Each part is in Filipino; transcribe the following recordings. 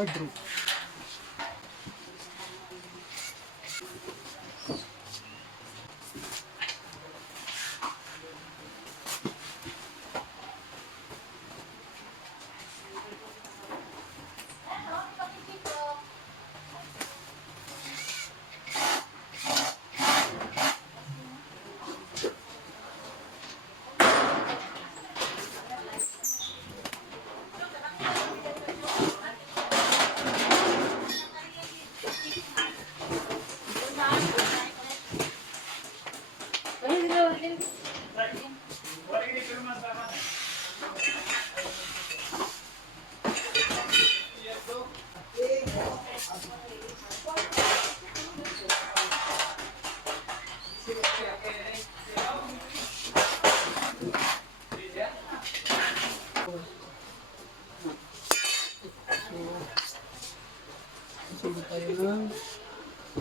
wardrobe. Susunod tayo ng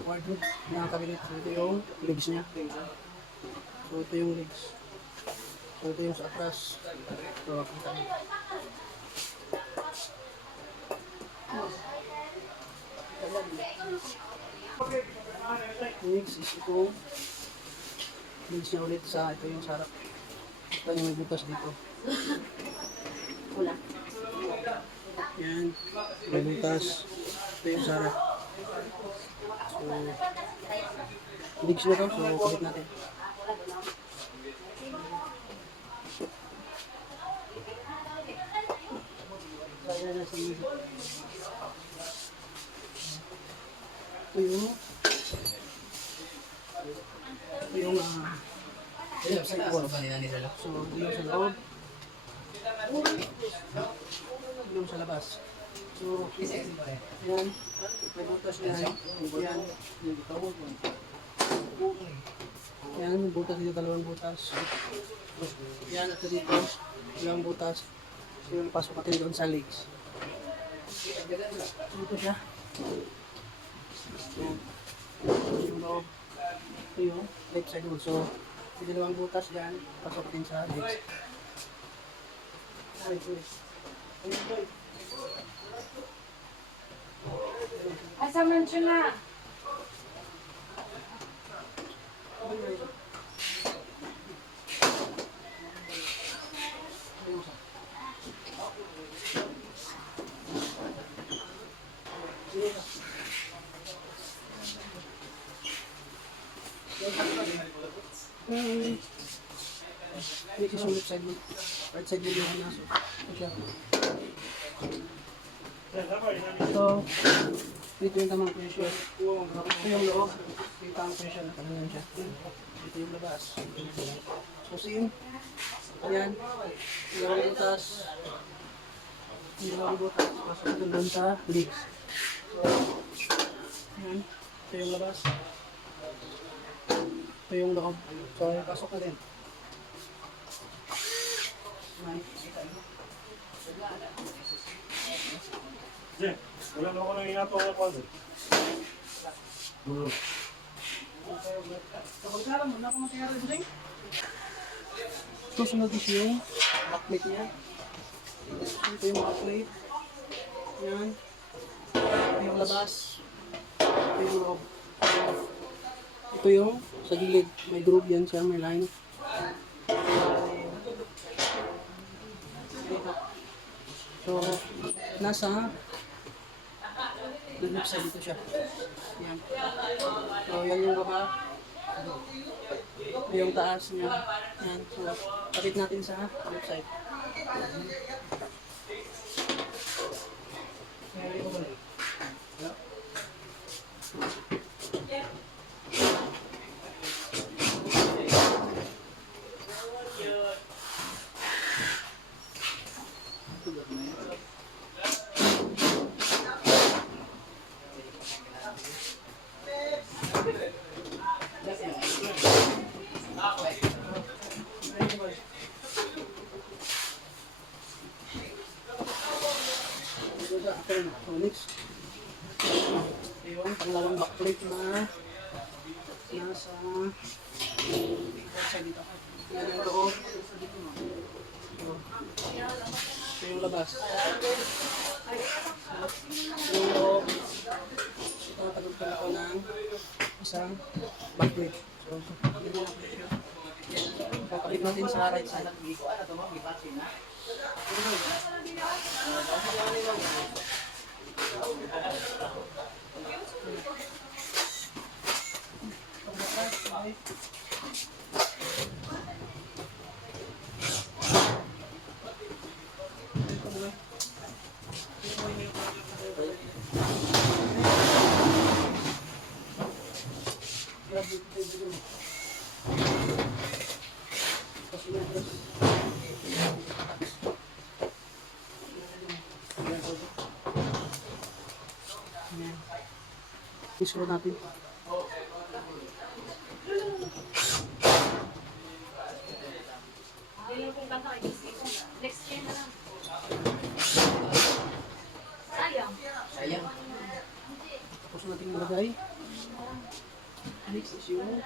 wardrobe na kabinet. So, ito yung legs niya. So, ito yung legs. So, ito yung sa atras. So, kita niyo. Next is ito. Legs niya ulit sa ito yung sarap. Ito yung may butas dito. Wala. Yan. May butas. Ito yung sarap. So, legs na to. So, kulit natin. Ito yung left side wall. So, ito yung sa loob. Ito yung sa labas. So, yan. May butas yan. Yan. Yan, butas dito, dalawang butas. Yan, at dito, dalawang butas. So, yung pasok natin doon sa legs. Dito siya. Yan. Yung loob. Ito yung left side wall. So, yung dalawang butas yan, pasok din sa legs. Asa man siya na? This is yung left side mo. Right side mo yung naso. Ito siya. Ito. Dito yung tamang pressure. Ito yung loob. Dito ang pressure. Talagang siya. Dito yung labas. So, same. Ayan. Yung butas. Yung butas. Pasok ito doon sa legs. So, ayan. Ito yung labas. Ito yung loob. So, pasok na din. Wala na ako nang inataw na kwanza. Susunod is yung backplate niya. Ito yung backplate. Yan. Ito yung labas. Ito yung loob. Ito yung sa gilid. May groove yan siya. May line. So, nasa left side dito siya. Yan. So, yan yung baba. Yung taas niya. Yan. So, kapit natin sa left side. So, next. Ayun, pangalawang backplate na nasa sa dito. Yan yung loob. So, Ito yung labas. Yung loob. Tatagod ko ako ng isang backplate. So, kakabit natin sa right side. Isunod natin. Next year na lang. Sayang. Tapos natin ilagay. Next is yung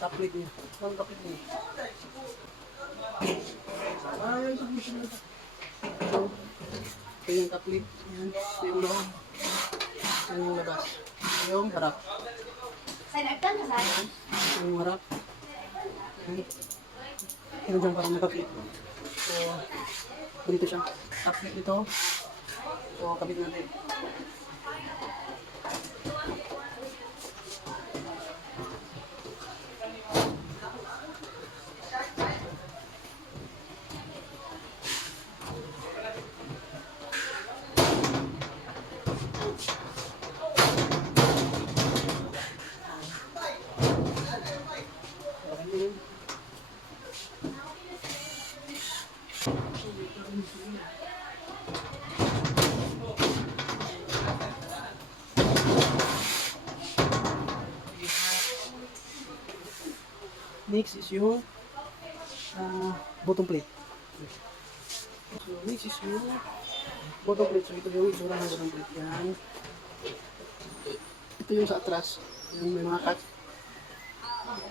top plate niya. Ang top plate niya. Ay, submission na ito. So, ito yung top plate. Yan. Ito yung loob. Ito yung labas. Ito yung harap. Sinagtan na sa'yo. Ito yung harap. Yan. Ito dyan parang nakapit. So, ganito siya. Top plate dito. So, kabit natin. Next is yung bottom plate. So next is yung bottom plate. So ito yung itsura ng bottom plate. Yan. Ito yung sa atras. Yung may mga cut.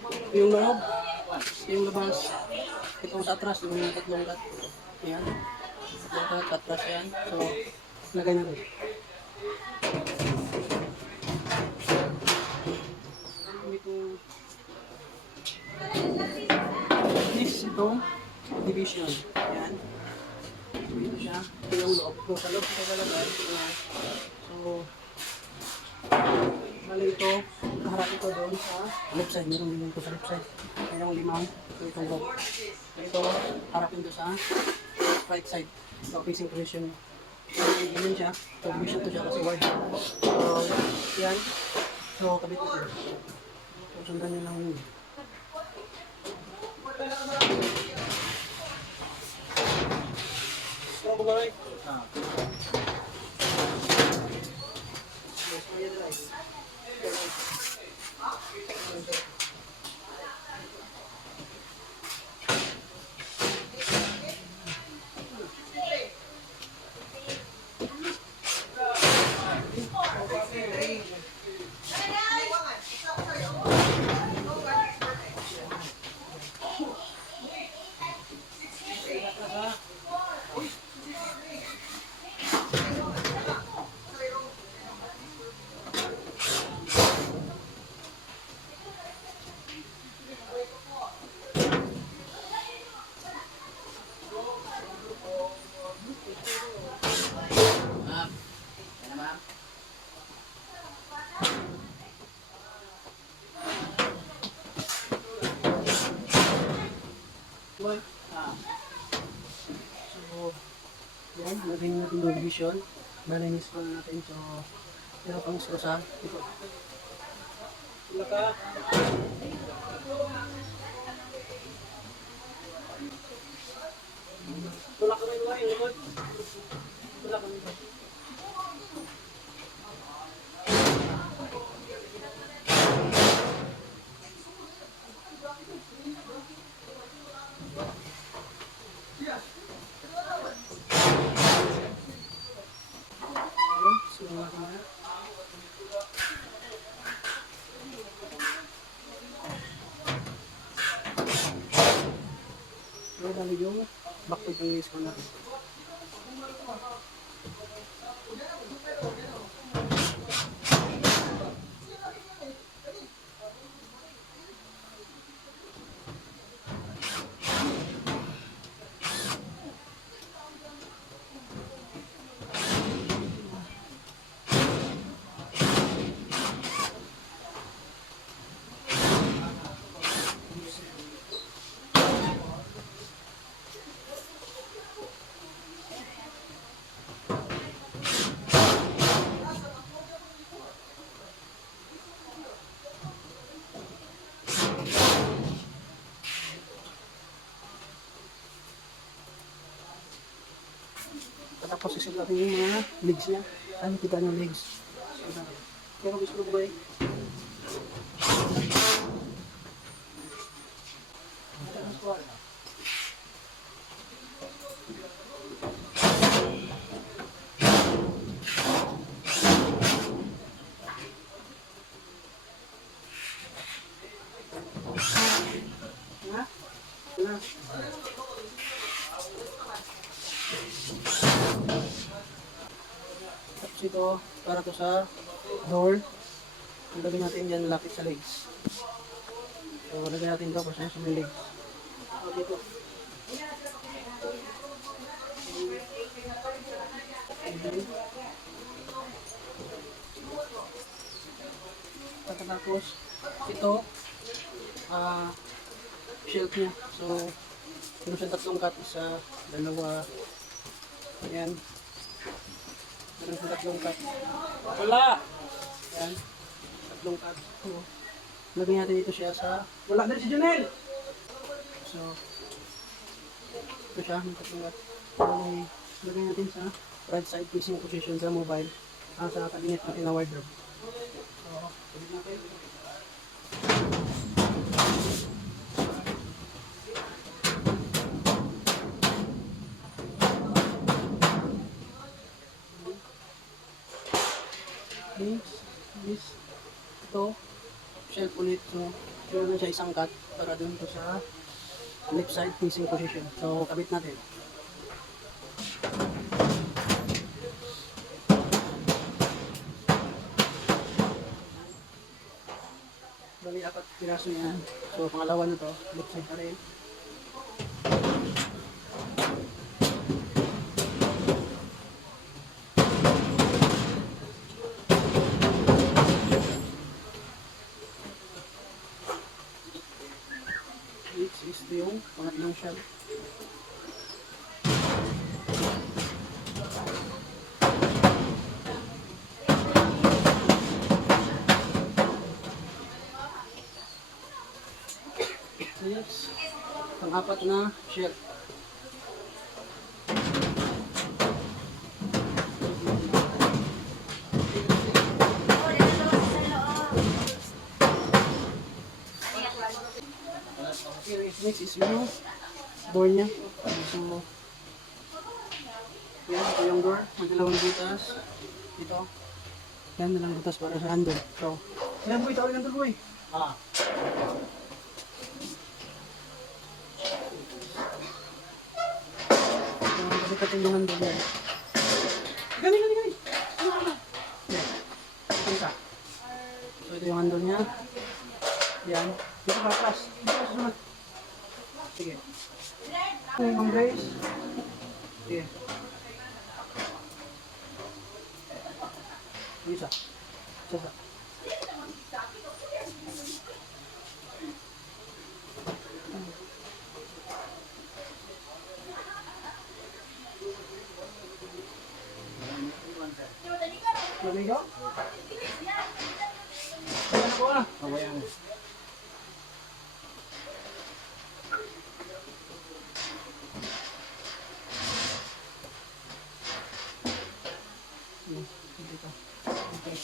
Ito yung loob. Ito yung labas. Ito yung sa atras. Yung mga tatlong cut. Yan. Tatlong cut. Atras yan. So lagay natin. Next itong division. Yan. So ito siya. Ito yung loob. Kung sa loob ito talagay. Yan. So bali ito. Kaharap ito doon sa left side. Meron din ito sa left side. Mayroong limang. So itong loob. So ito harapin ito sa right side. So facing position. So ganyan siya. So division to siya kasi wide. So yan. So kabit natin. So sundan nyo lang yun. Ano ba gawin? So, yan, naging natin yung division. Malinis pa natin. So, meron pang susa. Ito. Tula ka. Tula ka rin lang, likod. Tula ka rin. So, dali yung backplate yung isko natin. Tapos isunod natin yung mga legs niya. Ano kita ng legs. Isunod natin. Pero gusto ko ba eh. Ha? Wala. Tapos ito, para to sa door. Ang lagyan natin yan lapit sa legs. So, lagyan natin ito kasi sa may legs. So, dito. Pagkatapos, ito, shelf niya. So, meron siyang tatlong cut, isa, dalawa, ayan. Meron siyang tatlong cut. Wala! Ayan, tatlong cut. So, lagyan natin ito siya sa, wala na si Janelle! So, ito siya, may tatlong cut. So, lagyan natin sa right side facing position sa mobile, sa cabinet natin na wardrobe. So, ulit natin. This, ito, shelf ulit. So, meron na siya isang cut para dun to sa left side facing position. So, kabit natin. Bali, 4 piraso yan. So, pangalawa na to, left side pa rin. Ito yung pangatlong shelf. Next, pang-apat na shelf. Next is yung door niya. So, yan, ito yung door. May dalawang butas. Ito. Yan, dalawang butas para sa handle. So, yan boy, tawag ng handle boy. So, kapitatin yung handle yan. Gani! Ito isa. So, ito yung handle niya. Yan. Dito ka, plus. Dito ka, susunod. Sige. Ito yung brace. Sige. Isa. Isa. Maligo? Ayan ko ah. Ayan. Dito. Okay.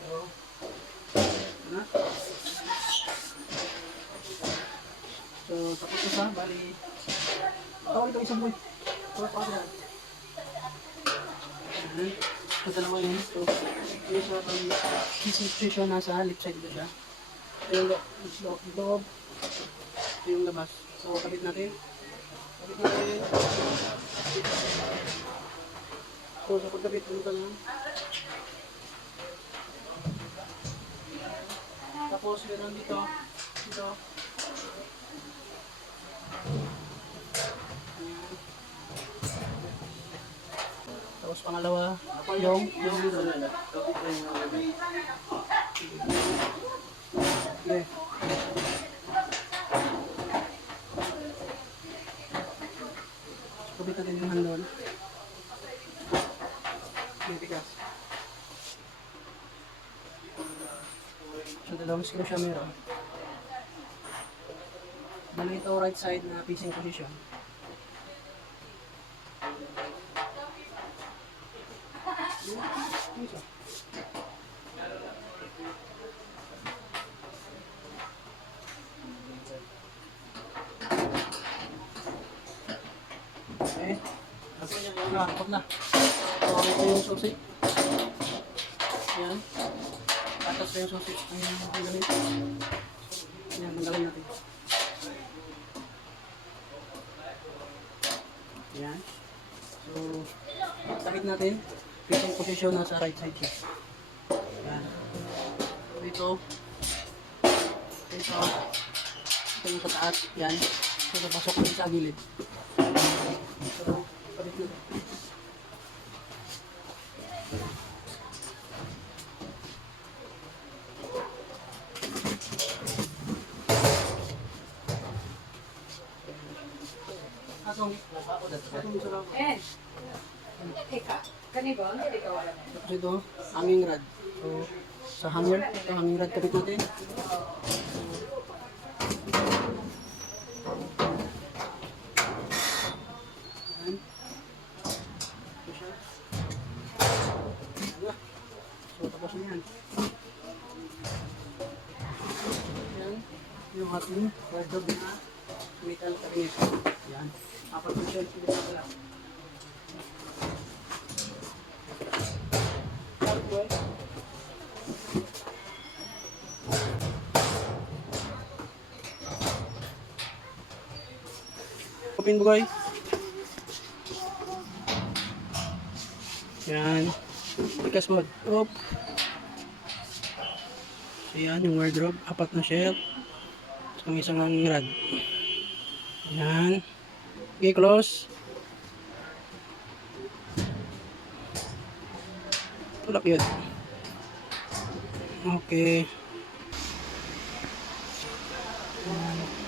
So, na? So, tapos na sa, bali. Tawag ito isang boy. Tawag pa yan. Ito dalawa yun. So, yung sa position nasa left side dito siya. Ito yung loob. Ito yung labas. So, kabit natin. Kabit natin. So, sa pagkabit dito lang. Tapos, meron dito. Dito. Tapos, pangalawa. Yung dito. Okay. Kabit natin yung handle. Bibigas. So, dalawang screw siya meron. Bali ito right side na facing position. Yung isa. Okay. Tapos na. So, ito yung susi. Yan. Tapos yung susi. Ayan, tanggalin. Ayan, tanggalin natin. Ayan. So, takit natin. Pitong posisyon na sa right side siya. Ayan. Dito. Dito. Ito yung sa taas. Yan. So, napasok din sa gilid. So, palit na. Atong sarap. Eka, kaniba, hindi ka wala. Tapos ito, hanging rod. So, sa hanger, ito hanging rod kapit natin. Ayan. Ito siya. Ayan. So, tapos na yan. Ayan. Yung ating wardrobe na metal cabinet. Ayan. Apat na shelf dito pala. Open bugoy. Yan. Tikas mo. Op. Yan yung wardrobe. Apat na shelf. Tapos isang hanging rod. Yan. Okay, close. Tulak yun. Okay. Yan.